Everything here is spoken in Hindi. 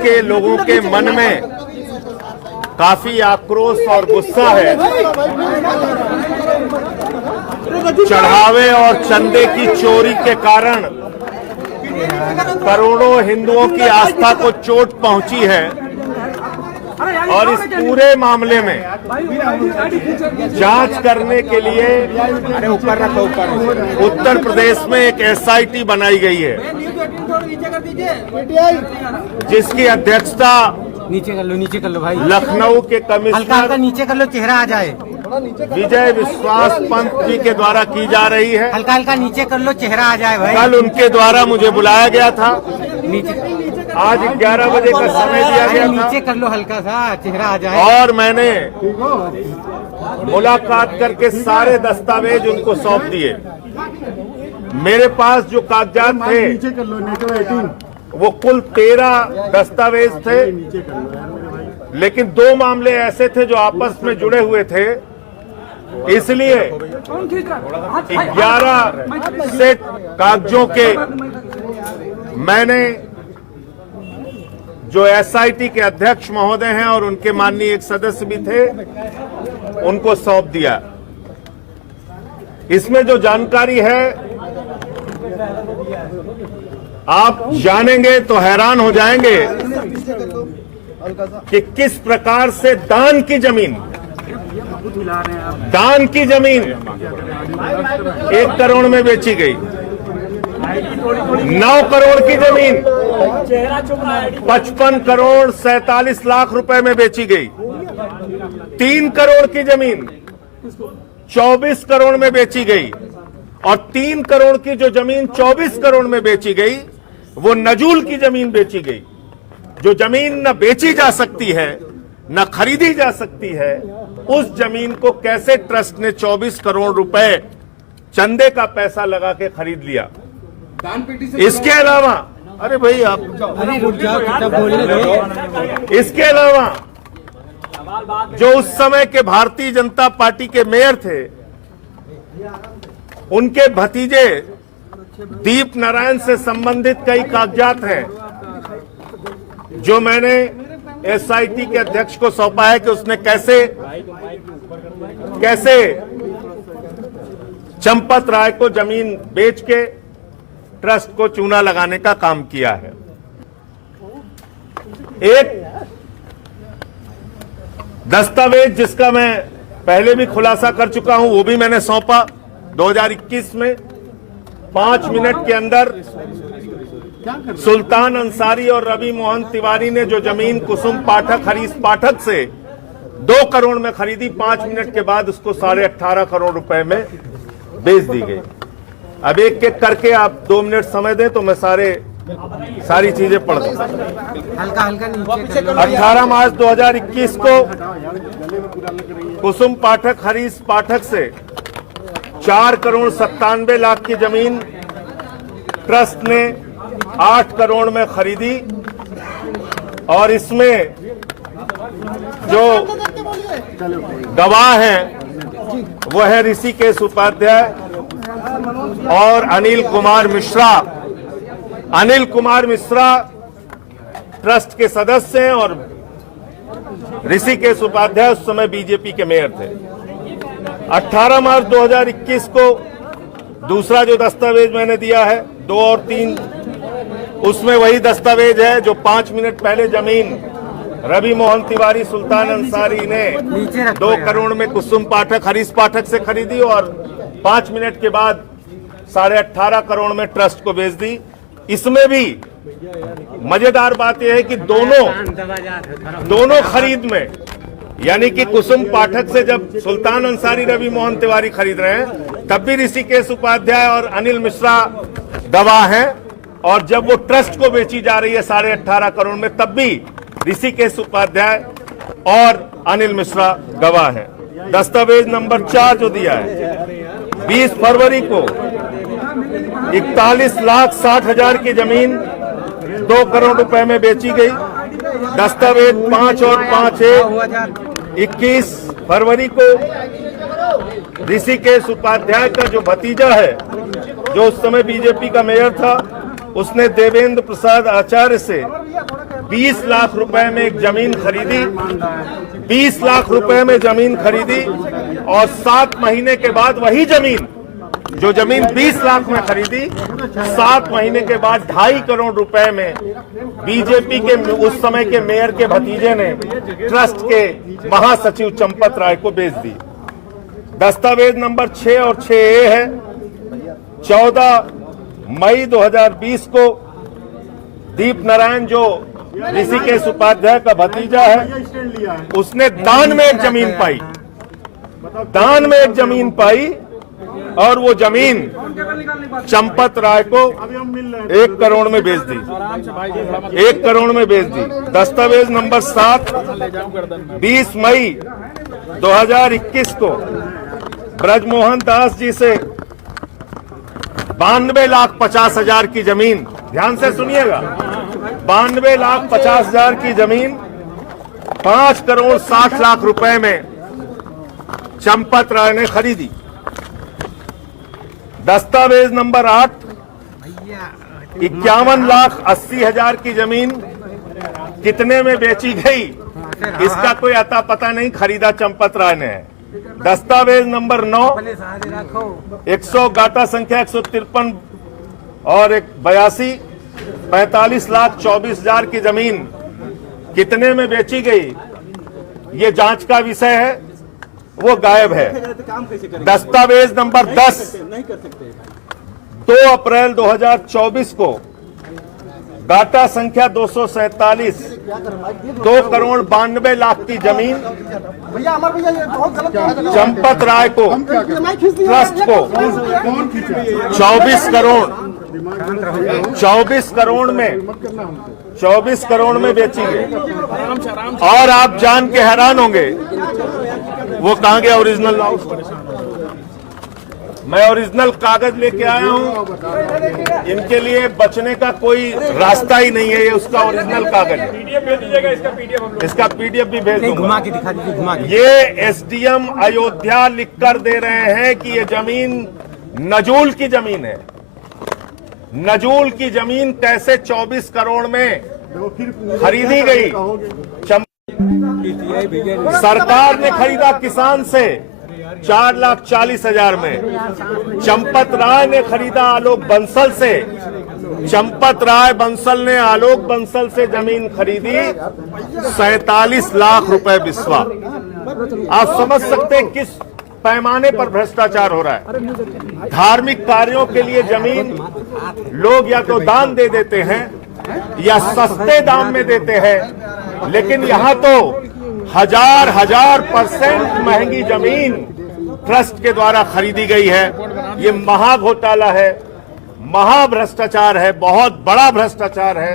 के लोगों के मन में काफी आक्रोश और गुस्सा है। चढ़ावे और चंदे की चोरी के कारण करोड़ों हिंदुओं की आस्था को चोट पहुंची है और इस पूरे मामले में जांच करने के लिए उत्तर प्रदेश में एक एसआईटी बनाई गई है, जिसकी अध्यक्षता नीचे कर लो भाई, लखनऊ के हल्का कमिश्नर नीचे कर लो, चेहरा आ जाए। विजय विश्वास पंत जी के द्वारा की जा रही है। हल्का नीचे कर लो, चेहरा आ जाए भाई। कल उनके द्वारा मुझे बुलाया गया था, नीचे आज 11 बजे का समय दिया गया था। नीचे कर लो, हल्का सा चेहरा आ जाए। और मैंने मुलाकात करके सारे दस्तावेज उनको सौंप दिए। मेरे पास जो कागजात थे वो कुल 13 दस्तावेज थे, लेकिन 2 मामले ऐसे थे जो आपस में जुड़े हुए थे, इसलिए 11 सेट कागजों के मैंने जो एसआईटी के अध्यक्ष महोदय हैं और उनके माननीय एक सदस्य भी थे, उनको सौंप दिया। इसमें जो जानकारी है आप जानेंगे तो हैरान हो जाएंगे कि किस प्रकार से दान की जमीन 1 करोड़ में बेची गई, 9 करोड़ की जमीन 55 करोड़ 47 लाख रुपए में बेची गई, 3 करोड़ की जमीन 24 करोड़ में बेची गई, और 3 करोड़ की जो जमीन 24 करोड़ में बेची गई वो नजूल की जमीन बेची गई। जो जमीन न बेची जा सकती है न खरीदी जा सकती है, उस जमीन को कैसे ट्रस्ट ने 24 करोड़ रुपए चंदे का पैसा लगा के खरीद लिया। इसके अलावा अरे भाई आप इसके अलावा जो उस समय के भारतीय जनता पार्टी के मेयर थे, उनके भतीजे दीप नारायण से संबंधित कई कागजात हैं जो मैंने एसआईटी के अध्यक्ष को सौंपा है कि उसने कैसे चंपत राय को जमीन बेच के ट्रस्ट को चूना लगाने का काम किया है। एक दस्तावेज जिसका मैं पहले भी खुलासा कर चुका हूं, वो भी मैंने सौंपा 2021 में। 5 मिनट के अंदर सुल्तान अंसारी और रवि मोहन तिवारी ने जो जमीन कुसुम पाठक हरीश पाठक से 2 करोड़ में खरीदी, 5 मिनट के बाद उसको 18.5 करोड़ रुपए में बेच दी गई। अब एक एक करके आप 2 मिनट समय दें तो मैं सारी चीजें पढ़ दूं। हल्का नीचे 18 मार्च 2021 को कुसुम पाठक हरीश पाठक से 4 करोड़ 97 लाख की जमीन ट्रस्ट ने 8 करोड़ में खरीदी, और इसमें जो गवाह हैं वो है ऋषिकेश उपाध्याय और अनिल कुमार मिश्रा। अनिल कुमार मिश्रा ट्रस्ट के सदस्य हैं और ऋषिकेश उपाध्याय उस समय बीजेपी के मेयर थे। 18 मार्च 2021 को दूसरा जो दस्तावेज मैंने दिया है 2 और 3, उसमें वही दस्तावेज है जो 5 मिनट पहले जमीन रवि मोहन तिवारी सुल्तान अंसारी ने 2 करोड़ में कुसुम पाठक हरीश पाठक से खरीदी और 5 मिनट के बाद 18.5 करोड़ में ट्रस्ट को बेच दी। इसमें भी मजेदार बात यह है कि दोनों खरीद में, यानी कि कुसुम पाठक से जब सुल्तान अंसारी रवि मोहन तिवारी खरीद रहे हैं तब भी ऋषिकेश उपाध्याय और अनिल मिश्रा गवाह हैं, और जब वो ट्रस्ट को बेची जा रही है 18.5 करोड़ में तब भी ऋषिकेश उपाध्याय और अनिल मिश्रा गवाह हैं। दस्तावेज नंबर 4 जो दिया है 20 फरवरी को 41,60,000 की जमीन 2 करोड़ रुपए में बेची गई। दस्तावेज 5 और 5 21 फरवरी को ऋषिकेश उपाध्याय का जो भतीजा है, जो उस समय बीजेपी का मेयर था, उसने देवेंद्र प्रसाद आचार्य से 20 लाख रुपए में एक जमीन खरीदी, 20 लाख रुपए में जमीन खरीदी और 7 महीने के बाद वही जमीन, जो जमीन 20 लाख में खरीदी, 7 महीने के बाद 2.5 करोड़ रुपए में बीजेपी के उस समय के मेयर के भतीजे ने ट्रस्ट के महासचिव चंपत राय को बेच दी। दस्तावेज नंबर 6 और 6A है। 14 मई 2020 को दीप नारायण, जो ऋषिकेश उपाध्याय का भतीजा है, उसने दान में एक जमीन पाई, दान में एक जमीन पाई और वो जमीन चंपत राय को 1 करोड़ में बेच दी, 1 करोड़ में बेच दी। दस्तावेज नंबर 7 20 मई 2021 को ब्रजमोहन दास जी से 92,50,000 की जमीन, ध्यान से सुनिएगा, 92,50,000 की जमीन 5 करोड़ 60 लाख रुपए में चंपत राय ने खरीदी। दस्तावेज नंबर 8 51,80,000 की जमीन कितने में बेची गई, इसका कोई अता पता नहीं, खरीदा चंपत राय ने है। दस्तावेज नंबर 9 100 गाटा संख्या 153 और 82 45,24,000 की जमीन कितने में बेची गई, ये जांच का विषय है, वो गायब है। दस्तावेज नंबर 10 2 अप्रैल 2024 को गाटा संख्या 247 2 करोड़ 92 लाख की जमीन चंपत राय को, ट्रस्ट को 24 करोड़ में बेची गई। और आप जान के हैरान होंगे, वो कहां गया ओरिजिनल लाउड? मैं ओरिजिनल कागज लेके आया हूं, इनके लिए बचने का कोई रास्ता ही नहीं है, ये उसका ओरिजिनल कागज है। पीडीएफ भेज दीजिएगा, इसका पीडीएफ भी भेज दूंगा। घुमा के दिखा दीजिए, घुमा के। ये एसडीएम अयोध्या लिखकर दे रहे हैं कि ये जमीन नजूल की जमीन है। नजूल की जमीन कैसे 24 करोड़ में खरीदी गई? सरकार ने खरीदा किसान से 4,40,000 में। चंपत राय ने खरीदा आलोक बंसल से, चंपत राय बंसल ने आलोक बंसल से जमीन खरीदी 47 लाख रुपए बिस्वा। आप समझ सकते हैं किस पैमाने पर भ्रष्टाचार हो रहा है। धार्मिक कार्यों के लिए जमीन लोग या तो दान दे देते हैं या सस्ते दाम में देते हैं, लेकिन यहां तो हजार % महंगी जमीन ट्रस्ट के द्वारा खरीदी गई है। ये महा घोटाला है, महा भ्रष्टाचार है, बहुत बड़ा भ्रष्टाचार है।